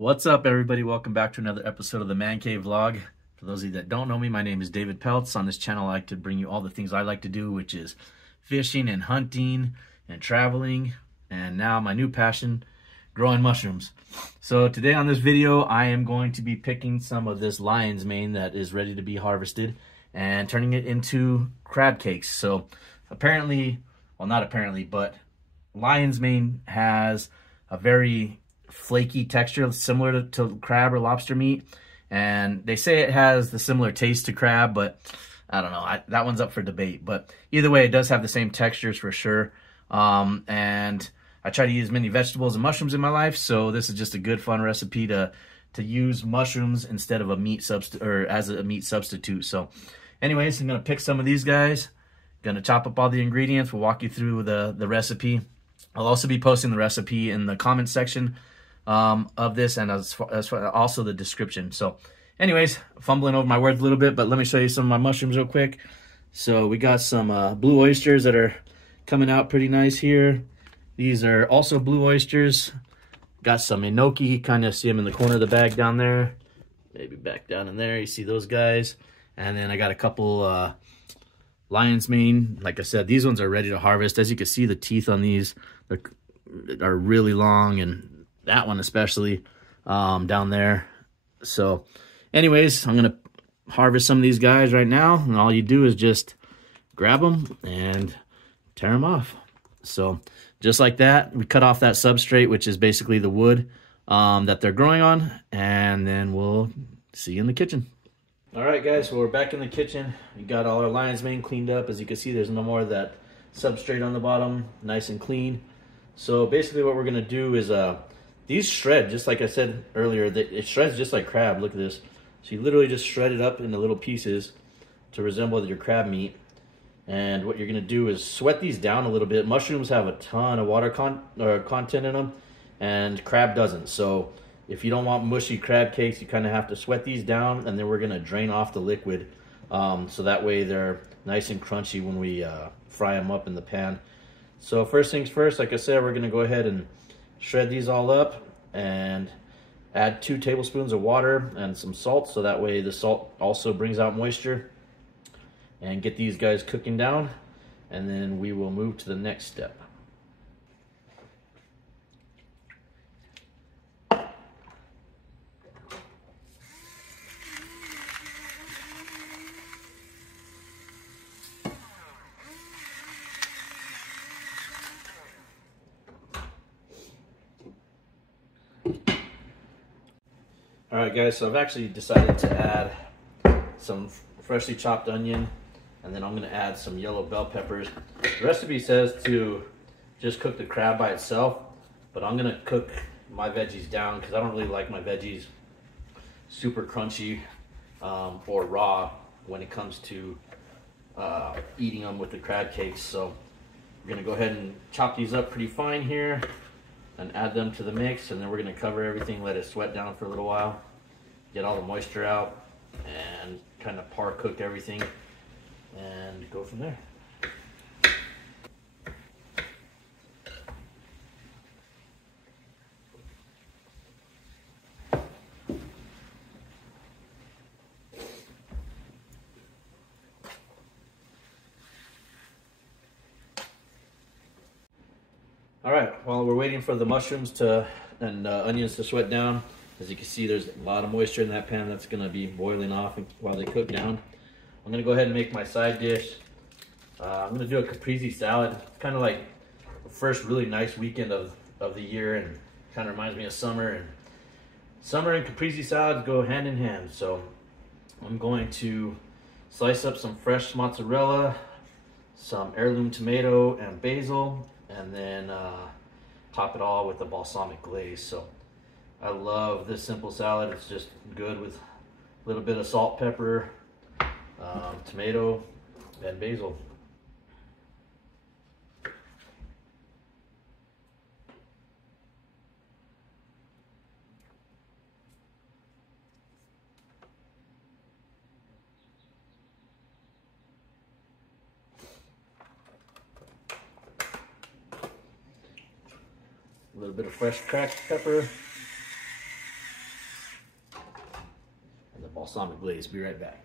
What's up, everybody? Welcome back to another episode of the Man Cave Vlog. For those of you that don't know me, my name is David Peltz. On this channel, I like to bring you all the things I like to do, which is fishing and hunting and traveling, and now my new passion, growing mushrooms. So today on this video, I am going to be picking some of this lion's mane that is ready to be harvested and turning it into crab cakes. So apparently, well, not apparently, but lion's mane has a very flaky texture similar to crab or lobster meat, and they say it has the similar taste to crab, but I don't know, that one's up for debate. But either way, it does have the same textures for sure. And I try to use many vegetables and mushrooms in my life, so this is just a good fun recipe to use mushrooms instead of a meat substitute, or as a meat substitute. So anyways, I'm gonna pick some of these guys, gonna chop up all the ingredients. We'll walk you through the recipe. I'll also be posting the recipe in the comment section of this, and as also the description. So anyways, fumbling over my words a little bit, but let me show you some of my mushrooms real quick. So we got some blue oysters that are coming out pretty nice here. These are also blue oysters. Got some enoki, kind of see them in the corner of the bag down there, maybe back down in there, you see those guys. And then I got a couple lion's mane. Like I said, these ones are ready to harvest. As you can see, the teeth on these are really long, and that one especially down there. So anyways, I'm gonna harvest some of these guys right now, and all you do is just grab them and tear them off. So just like that, we cut off that substrate, which is basically the wood that they're growing on, and then we'll see you in the kitchen. All right, guys, so we're back in the kitchen. We got all our lion's mane cleaned up. As you can see, there's no more of that substrate on the bottom, nice and clean. So basically what we're gonna do is these shred, just like I said earlier, it shreds just like crab. Look at this. So you literally just shred it up into little pieces to resemble your crab meat. And what you're gonna do is sweat these down a little bit. Mushrooms have a ton of water content in them, and crab doesn't. So if you don't want mushy crab cakes, you kind of have to sweat these down, and then we're gonna drain off the liquid. So that way they're nice and crunchy when we fry them up in the pan. So first things first, like I said, we're gonna go ahead and shred these all up and add 2 tablespoons of water and some salt, so that way the salt also brings out moisture, and get these guys cooking down, and then we will move to the next step. All right, guys, so I've actually decided to add some freshly chopped onion, and then I'm gonna add some yellow bell peppers. The recipe says to just cook the crab by itself, but I'm gonna cook my veggies down because I don't really like my veggies super crunchy or raw when it comes to eating them with the crab cakes. So we're gonna go ahead and chop these up pretty fine here and add them to the mix, and then we're gonna cover everything, let it sweat down for a little while, get all the moisture out, and kind of par cook everything, and go from there. All right, while we're waiting for the mushrooms and onions to sweat down, as you can see, there's a lot of moisture in that pan that's gonna be boiling off while they cook down. I'm gonna go ahead and make my side dish. I'm gonna do a caprese salad. It's kind of like the first really nice weekend of the year, and kind of reminds me of summer. And summer and caprese salads go hand in hand. So I'm going to slice up some fresh mozzarella, some heirloom tomato and basil, and then top it all with a balsamic glaze. So I love this simple salad. It's just good with a little bit of salt, pepper, tomato, and basil. A little bit of fresh cracked pepper. balsamic glaze. Be right back.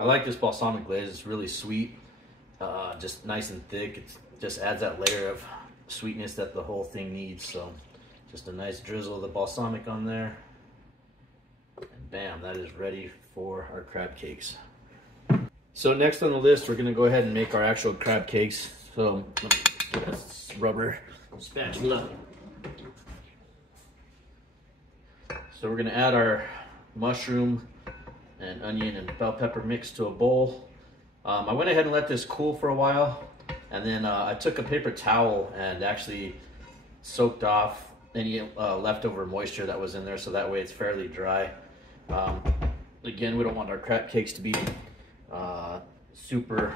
I like this balsamic glaze. It's really sweet, just nice and thick. It just adds that layer of sweetness that the whole thing needs. So just a nice drizzle of the balsamic on there. And bam, that is ready for our crab cakes. So next on the list, we're gonna go ahead and make our actual crab cakes. So let me get this rubber spatula. So we're gonna add our mushroom and onion and bell pepper mix to a bowl. I went ahead and let this cool for a while, and then I took a paper towel and actually soaked off any leftover moisture that was in there, so that way it's fairly dry. Again, we don't want our crab cakes to be super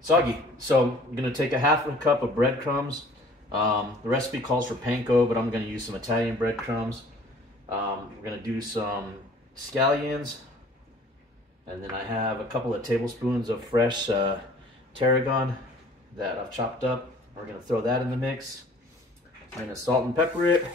soggy. So I'm gonna take a half a cup of breadcrumbs. The recipe calls for panko, but I'm gonna use some Italian breadcrumbs. We're gonna do some scallions, and then I have a couple of tablespoons of fresh tarragon that I've chopped up. We're gonna throw that in the mix. I'm gonna salt and pepper it.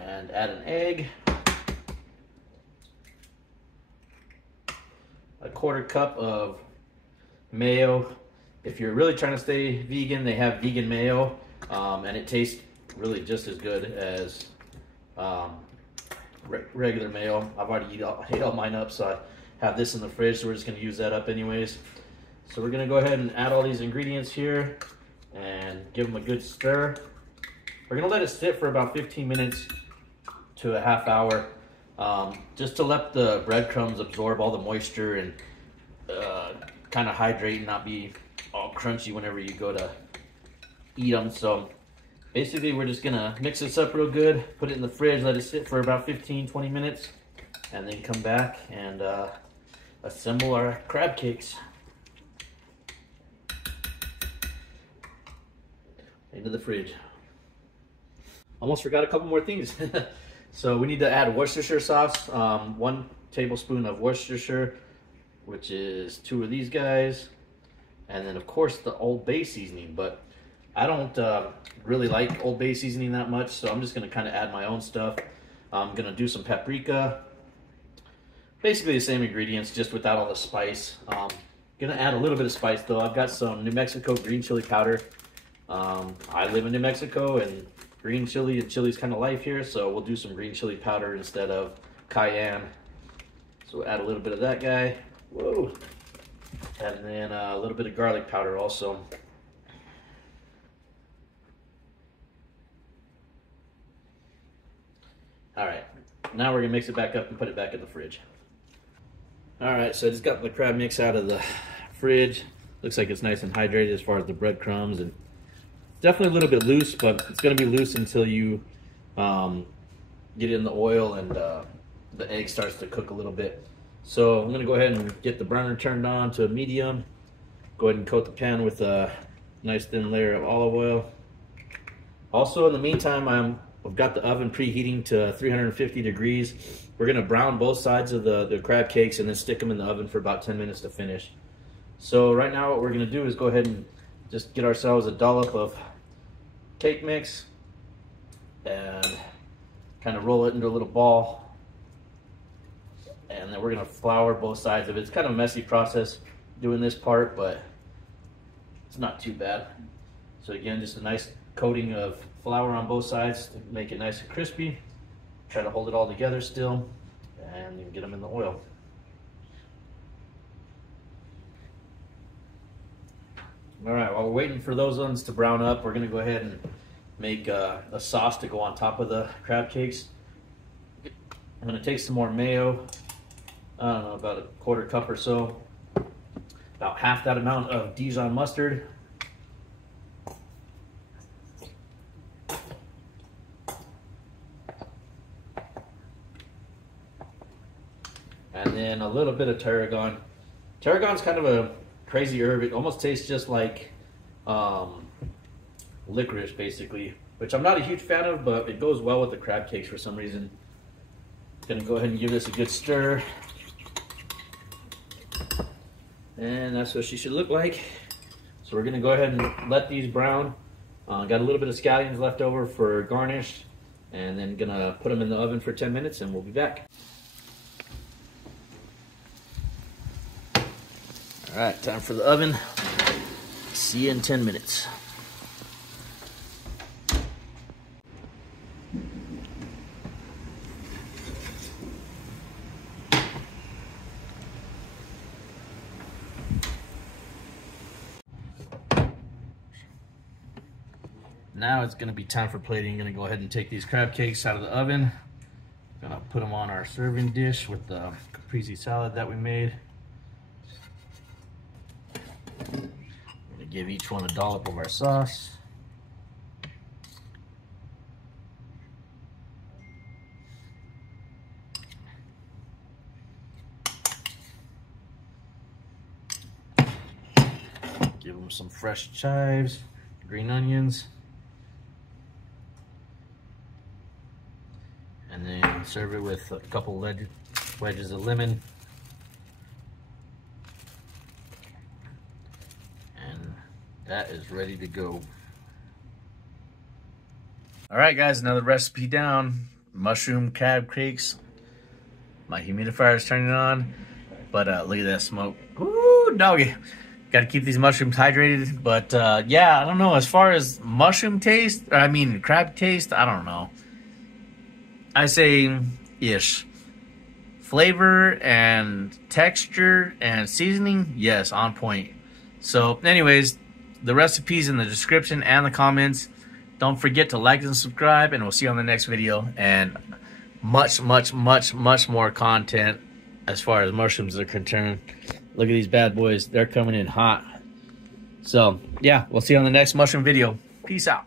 And add an egg. A quarter cup of mayo. If you're really trying to stay vegan, they have vegan mayo, and it tastes really just as good as regular mayo. I've already ate all mine up, so I have this in the fridge, so we're just gonna use that up anyways. So we're gonna go ahead and add all these ingredients here and give them a good stir. We're gonna let it sit for about 15 minutes to a half hour, just to let the breadcrumbs absorb all the moisture and kind of hydrate and not be all crunchy whenever you go to eat them. So basically we're just gonna mix this up real good, put it in the fridge, let it sit for about 15-20 minutes, and then come back and assemble our crab cakes. Into the fridge. Almost forgot a couple more things. So we need to add Worcestershire sauce, 1 tablespoon of Worcestershire, which is 2 of these guys, and then of course the Old Bay seasoning, but I don't really like Old Bay seasoning that much, so I'm just gonna kind of add my own stuff. I'm gonna do some paprika, basically the same ingredients, just without all the spice. Gonna add a little bit of spice though. I've got some New Mexico green chili powder. I live in New Mexico, and green chili and chili's kind of life here, so we'll do some green chili powder instead of cayenne. So we'll add a little bit of that guy. Whoa. And then a little bit of garlic powder also. All right, now we're gonna mix it back up and put it back in the fridge. All right, so I just got the crab mix out of the fridge. Looks like it's nice and hydrated as far as the breadcrumbs, and definitely a little bit loose, but it's going to be loose until you get in the oil and the egg starts to cook a little bit. So I'm going to go ahead and get the burner turned on to medium. Go ahead and coat the pan with a nice thin layer of olive oil. Also, in the meantime, I've got the oven preheating to 350 degrees. We're going to brown both sides of the crab cakes and then stick them in the oven for about 10 minutes to finish. So right now what we're going to do is go ahead and just get ourselves a dollop of cake mix and kind of roll it into a little ball, and then we're going to flour both sides of it. It's kind of a messy process doing this part, but it's not too bad. So again, just a nice coating of flour on both sides to make it nice and crispy. Try to hold it all together still, and then get them in the oil. All right, while we're waiting for those ones to brown up, we're gonna go ahead and make a sauce to go on top of the crab cakes. I'm gonna take some more mayo, I don't know, about a quarter cup or so, about half that amount of Dijon mustard. And then a little bit of tarragon. Tarragon's kind of a crazy herb. It almost tastes just like licorice, basically, which I'm not a huge fan of, but it goes well with the crab cakes for some reason. Gonna go ahead and give this a good stir. And that's what she should look like. So we're gonna go ahead and let these brown. Got a little bit of scallions left over for garnish, and then gonna put them in the oven for 10 minutes and we'll be back. All right, time for the oven. See you in 10 minutes. Now it's gonna be time for plating. I'm gonna go ahead and take these crab cakes out of the oven. Gonna put them on our serving dish with the caprese salad that we made. Gonna give each one a dollop of our sauce. Give them some fresh chives, green onions. And then serve it with a couple wedges of lemon. And that is ready to go. All right, guys, another recipe down. Mushroom crab cakes. My humidifier is turning on, but look at that smoke. Ooh, doggy. Got to keep these mushrooms hydrated. But yeah, I don't know. As far as mushroom taste, crab taste, I don't know. I say ish. Flavor and texture and seasoning, yes, on point. So anyways, the recipe's in the description and the comments. Don't forget to like and subscribe, and we'll see you on the next video. And much more content as far as mushrooms are concerned. Look at these bad boys. They're coming in hot. So yeah, we'll see you on the next mushroom video. Peace out.